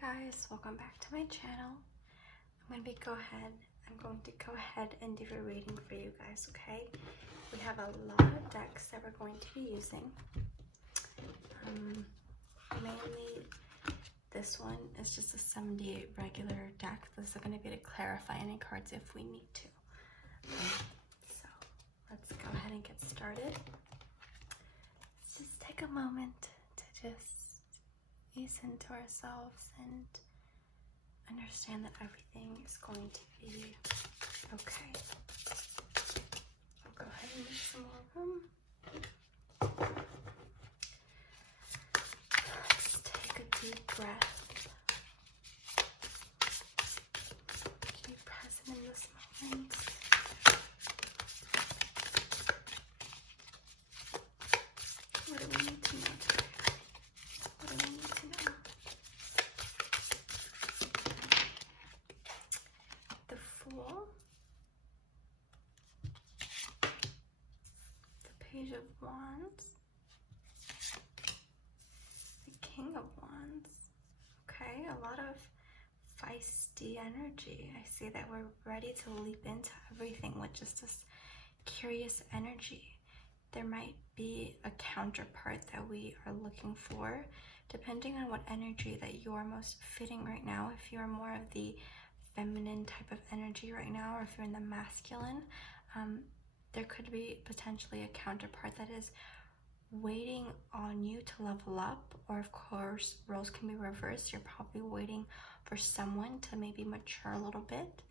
Hi guys, welcome back to my channel. I'm going to go ahead and do a reading for you guys, okay? We have a lot of decks that we're going to be using. Mainly this one is just a 78 regular deck. This is going to be to clarify any cards if we need to. So let's go ahead and get started. Let's just take a moment to just ease into ourselves and understand that everything is going to be okay. I'll go ahead and make some more room. Let's take a deep breath. Be present in this moment. What do we need to know today? What do we need to know? The Fool, the Page of Wands, the King of Wands. Okay, a lot of feisty energy. I see that we're ready to leap into everything with just this curious energy. There might be a counterpart that we are looking for, depending on what energy that you're most fitting right now. If you're more of the feminine type of energy right now, or if you're in the masculine, there could be potentially a counterpart that is waiting on you to level up, or of course roles can be reversed. You're probably waiting for someone to maybe mature a little bit.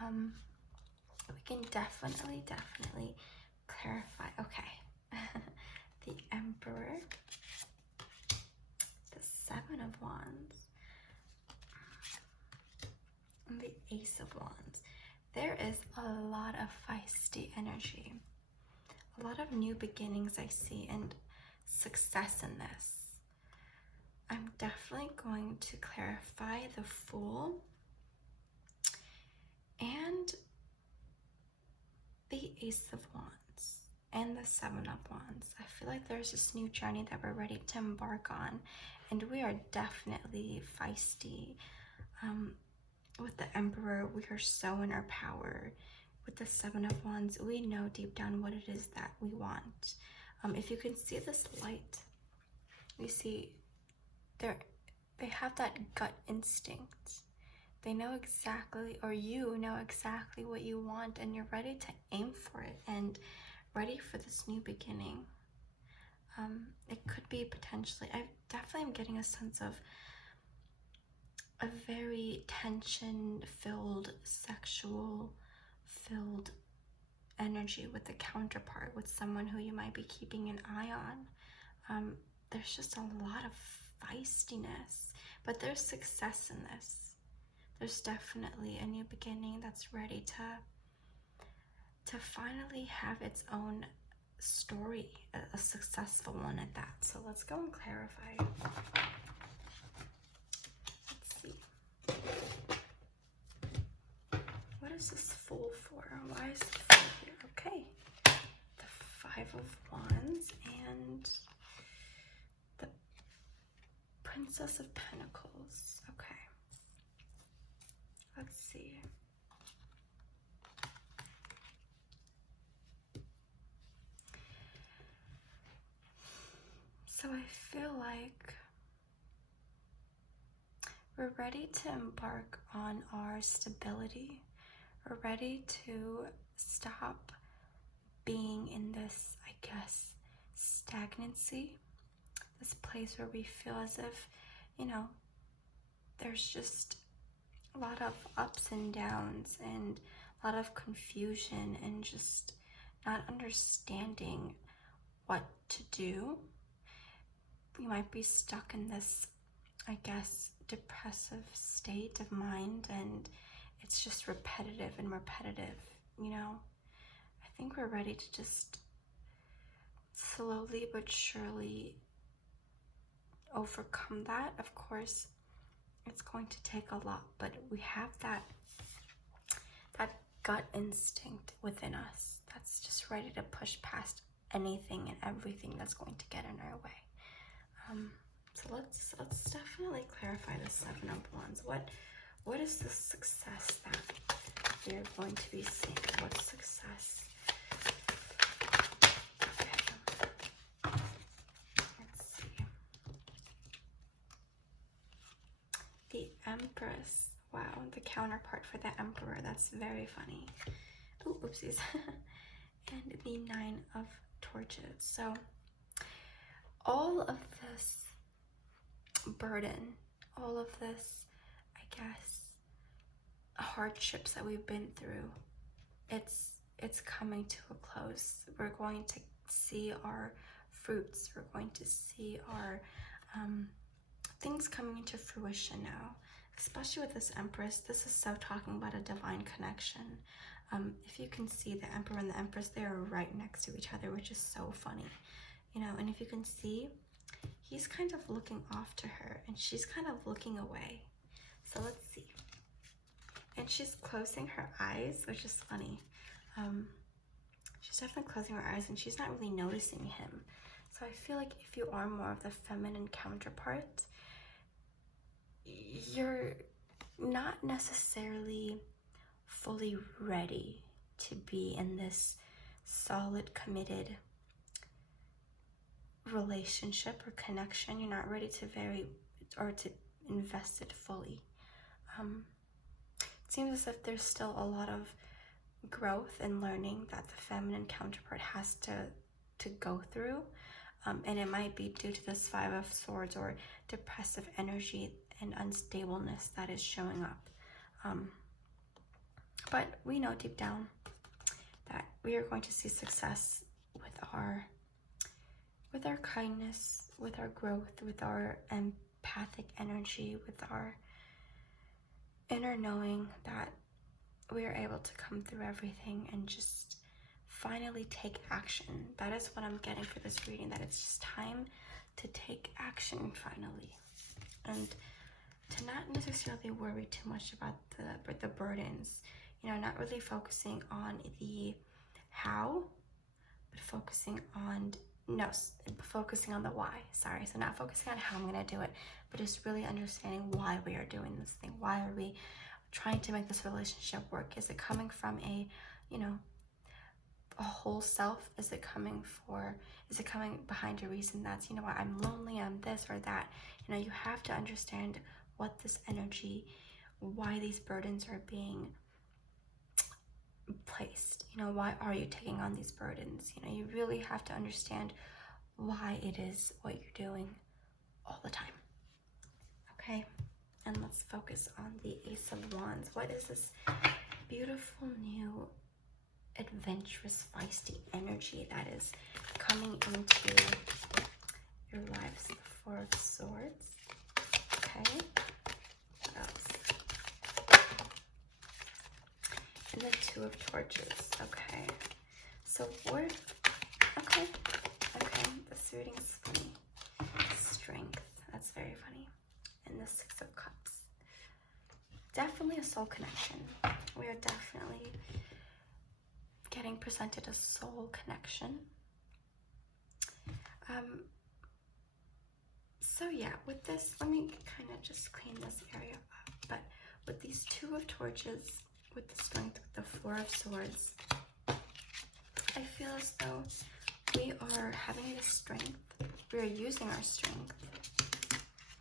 We can definitely clarify. Okay. The Emperor, the Seven of Wands, and the Ace of Wands. There is a lot of feisty energy, a lot of new beginnings I see, and success in this. I'm definitely going to clarify the Fool and the Ace of Wands and the Seven of Wands. I feel like there's this new journey that we're ready to embark on, and we are definitely feisty. With the Emperor, we are so in our power. With the Seven of Wands, we know deep down what it is that we want. If you can see this light, you see they have that gut instinct. They know exactly, or you know exactly what you want, and you're ready to aim for it and ready for this new beginning. It could be potentially, I definitely am getting a sense of a very tension-filled, sexual-filled energy with the counterpart, with someone who you might be keeping an eye on. There's just a lot of feistiness, but there's success in this. There's definitely a new beginning that's ready to finally have its own story, a successful one at that. So let's go and clarify. What is this Fool for? Why is the Fool here? Okay. The Five of Wands and the Princess of Pentacles. Okay. Let's see. So I feel like we're ready to embark on our stability. We're ready to stop being in this, I guess, stagnancy, this place where we feel as if, there's just a lot of ups and downs and a lot of confusion and just not understanding what to do. We might be stuck in this, I guess, depressive state of mind, and it's just repetitive. I think we're ready to just slowly but surely overcome that. Of course, it's going to take a lot, but we have that gut instinct within us that's just ready to push past anything and everything that's going to get in our way. So let's definitely clarify the Seven of Wands. What is the success that we are going to be seeing? What's success? Okay. Let's see. The Empress. Wow, the counterpart for the Emperor. That's very funny. Oh, oopsies. And the Nine of Torches. So all of this burden, all of this, I guess, hardships that we've been through, it's coming to a close. We're going to see our fruits. We're going to see our things coming into fruition now. Especially with this Empress, this is so talking about a divine connection. If you can see the Emperor and the Empress, they are right next to each other, which is so funny, you know. And if you can see, he's kind of looking off to her and she's kind of looking away. So let's see. And she's closing her eyes, which is funny. She's definitely closing her eyes and she's not really noticing him. So I feel like if you are more of the feminine counterpart, you're not necessarily fully ready to be in this solid, committed relationship or connection. You're not ready to to invest it fully. It seems as if there's still a lot of growth and learning that the feminine counterpart has to go through. And it might be due to this Five of Swords or depressive energy and unstableness that is showing up. But we know deep down that we are going to see success with our kindness, with our growth, with our empathic energy, with our inner knowing that we are able to come through everything and just finally take action. That is what I'm getting for this reading, that it's just time to take action finally. And to not necessarily worry too much about the burdens, you know, not really focusing on the how, but focusing on the why. Sorry, so not focusing on how I'm gonna do it, but just really understanding why we are doing this thing. Why are we trying to make this relationship work? Is it coming from a whole self? Is it coming behind a reason that's, you know what, I'm lonely, I'm this or that? You know, you have to understand what this energy, why these burdens are being placed. You know, why are you taking on these burdens? You know, you really have to understand why it is what you're doing all the time. Okay, and let's focus on the Ace of Wands. What is this beautiful new adventurous, feisty energy that is coming into your lives? The Four of Swords. Okay, what else? And the Two of Torches. Okay, so okay, this reading is funny. Strength, that's very funny. And the Six of Cups. Definitely a soul connection. We are definitely getting presented a soul connection. So yeah, with this, let me kind of just clean this area up. But with these Two of Torches, with the Strength, with the Four of Swords, I feel as though we are having this strength. We are using our strength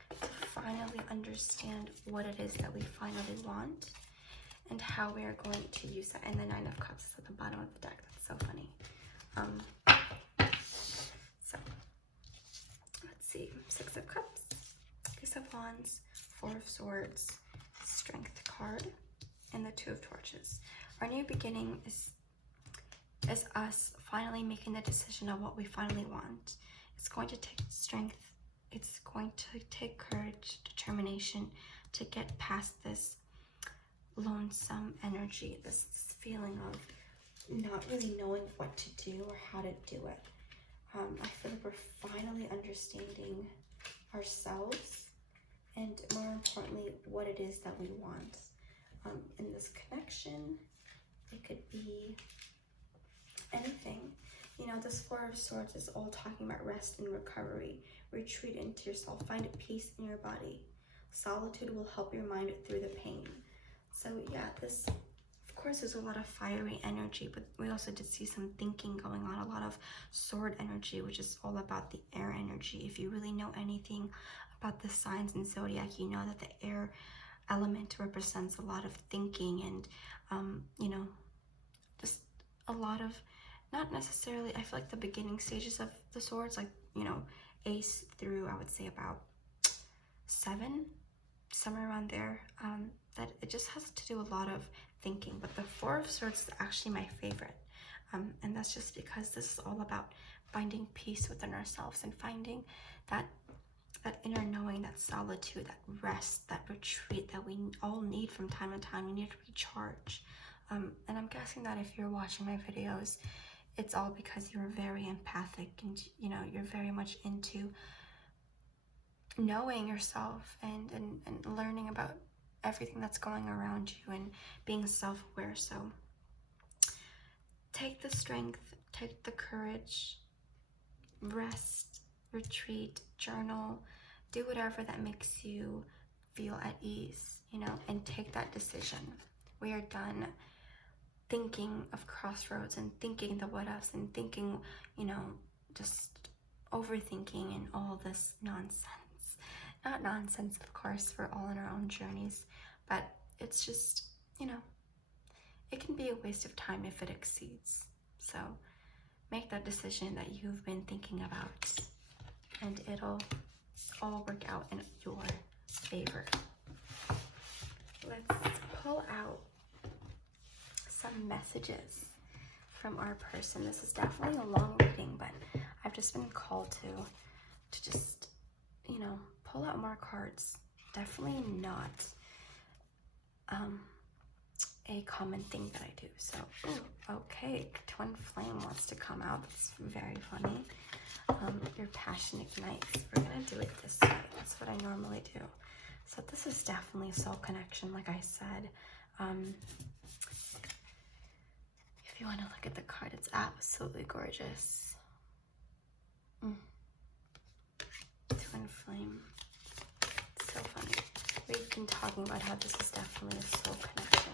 to finally understand what it is that we finally want and how we are going to use that. And the Nine of Cups is at the bottom of the deck. That's so funny. So let's see. Six of Cups, Ace of Wands, Four of Swords, Strength card, and the Two of Torches. Our new beginning is us finally making the decision of what we finally want. It's going to take strength. It's going to take courage, determination to get past this lonesome energy, this feeling of not really knowing what to do or how to do it. I feel like we're finally understanding ourselves and, more importantly, what it is that we want. In this connection, it could be anything. this Four of Swords is all talking about rest and recovery. Retreat into yourself. Find a peace in your body. Solitude will help your mind through the pain. So yeah, this, of course, there's a lot of fiery energy, but we also did see some thinking going on, a lot of sword energy, which is all about the air energy. If you really know anything about the signs in zodiac, you know that the air element represents a lot of thinking and, just a lot of, not necessarily, I feel like the beginning stages of the swords, like, ace through, I would say about 7, somewhere around there, that it just has to do a lot of thinking. But the Four of Swords is actually my favorite, and that's just because this is all about finding peace within ourselves and finding that inner knowing, that solitude, that rest, that retreat that we all need from time to time. We need to recharge, and I'm guessing that if you're watching my videos, it's all because you're very empathic and you're very much into knowing yourself and learning about everything that's going around you and being self-aware. So take the strength, take the courage, rest, retreat, journal, do whatever that makes you feel at ease, and take that decision. We are done thinking of crossroads and thinking the what ifs and thinking, just overthinking and all this nonsense. Not nonsense, of course, we're all on our own journeys, but it's just, it can be a waste of time if it exceeds. So make that decision that you've been thinking about, and it'll all work out in your favor. Let's pull out some messages from our person. This is definitely a long reading, but I've just been called to just, pull out more cards. Definitely not a common thing that I do. So, okay, Twin Flame wants to come out. That's very funny. Your passion ignites. We're gonna do it this way. That's what I normally do. So this is definitely a soul connection, like I said. If you want to look at the card, it's absolutely gorgeous. Twin Flame. It's so funny. We've been talking about how this is definitely a soul connection.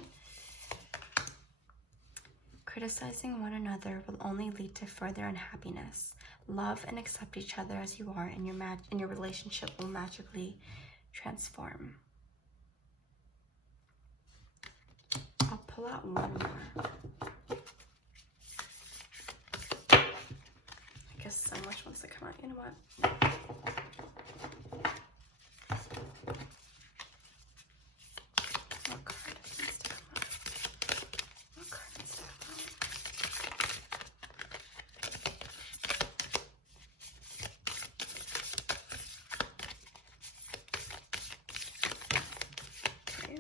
Criticizing one another will only lead to further unhappiness. Love and accept each other as you are, and your relationship will magically transform. I'll pull out one more. I guess so much wants to come out. You know what? What card needs to come out? What card needs to come out? Okay.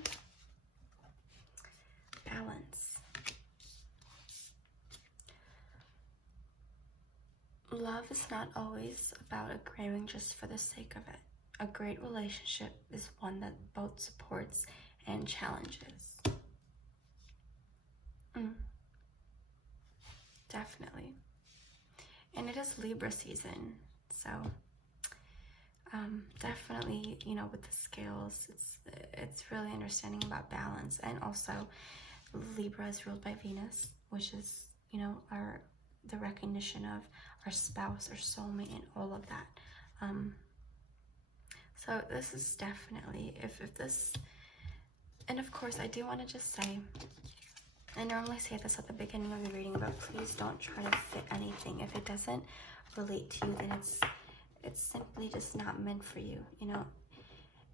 Balance. Love is not always about agreeing just for the sake of it. A great relationship is one that both supports and challenges. Definitely. And it is Libra season, so definitely, with the scales, it's really understanding about balance. And also Libra is ruled by Venus, which is, the recognition of our spouse, our soulmate, and all of that. So this is definitely, if this, and of course I do want to just say, I normally say this at the beginning of the reading, but please don't try to fit anything. If it doesn't relate to you, then it's simply just not meant for you,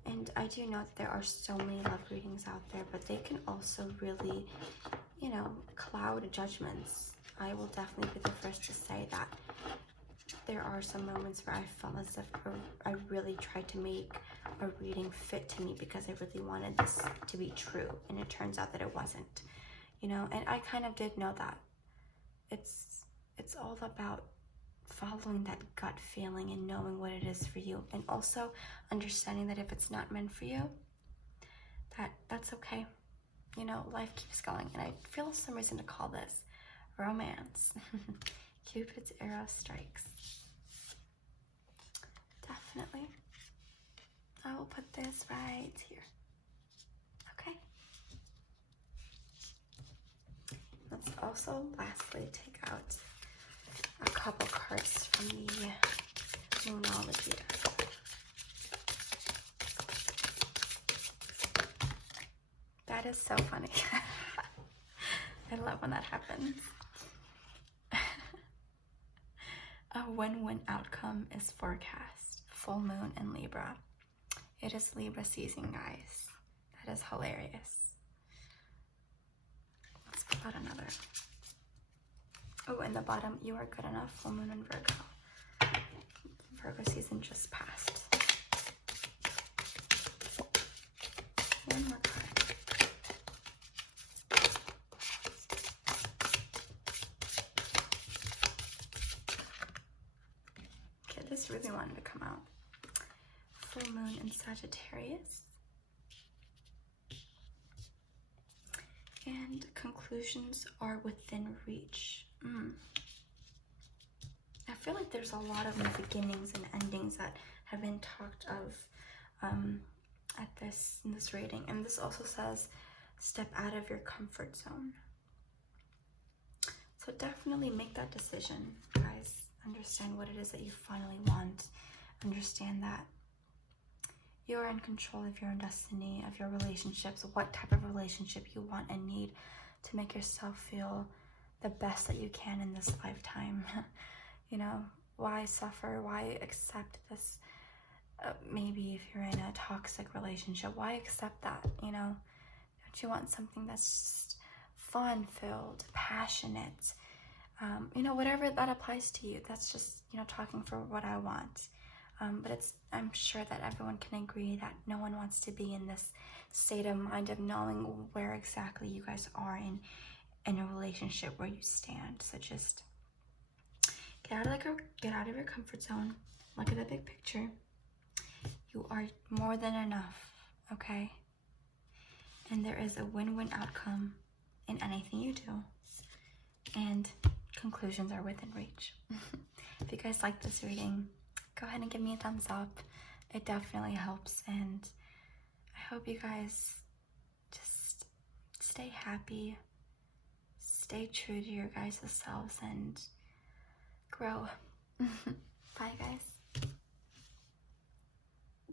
And I do know that there are so many love readings out there, but they can also really, cloud judgments. I will definitely be the first to say that there are some moments where I felt as if I really tried to make a reading fit to me because I really wanted this to be true, and it turns out that it wasn't, and I kind of did know that. It's all about following that gut feeling and knowing what it is for you, and also understanding that if it's not meant for you, that's okay. Life keeps going, and I feel some reason to call this romance. Cupid's arrow strikes. Definitely. I will put this right here. Okay. Let's also lastly take out a couple cards from the Moonology deck. That is so funny. I love when that happens. A win-win outcome is forecast. Full moon in Libra. It is Libra season, guys. That is hilarious. Let's pull out another. Oh, in the bottom, you are good enough. Full moon in Virgo. Virgo season just passed. One more card. Okay, this really wanted to come out. Full moon in Sagittarius. And conclusions are within reach. I feel like there's a lot of beginnings and endings that have been talked of in this reading. And this also says, step out of your comfort zone. So definitely make that decision, guys. Understand what it is that you finally want. Understand that you're in control of your own destiny, of your relationships, what type of relationship you want and need to make yourself feel the best that you can in this lifetime. You know, why suffer? Why accept this? Maybe if you're in a toxic relationship, why accept that? You know, don't you want something that's just fun-filled, passionate? You know, whatever that applies to you. That's just, you know, talking for what I want. But I'm sure that everyone can agree that no one wants to be in this state of mind of knowing where exactly you guys are in a relationship, where you stand. So just get out of your comfort zone. Look at the big picture. You are more than enough, okay? And there is a win-win outcome in anything you do. And conclusions are within reach. If you guys like this reading, go ahead and give me a thumbs up. It definitely helps, and I hope you guys just stay happy, stay true to your guys' selves, and grow. Bye, guys.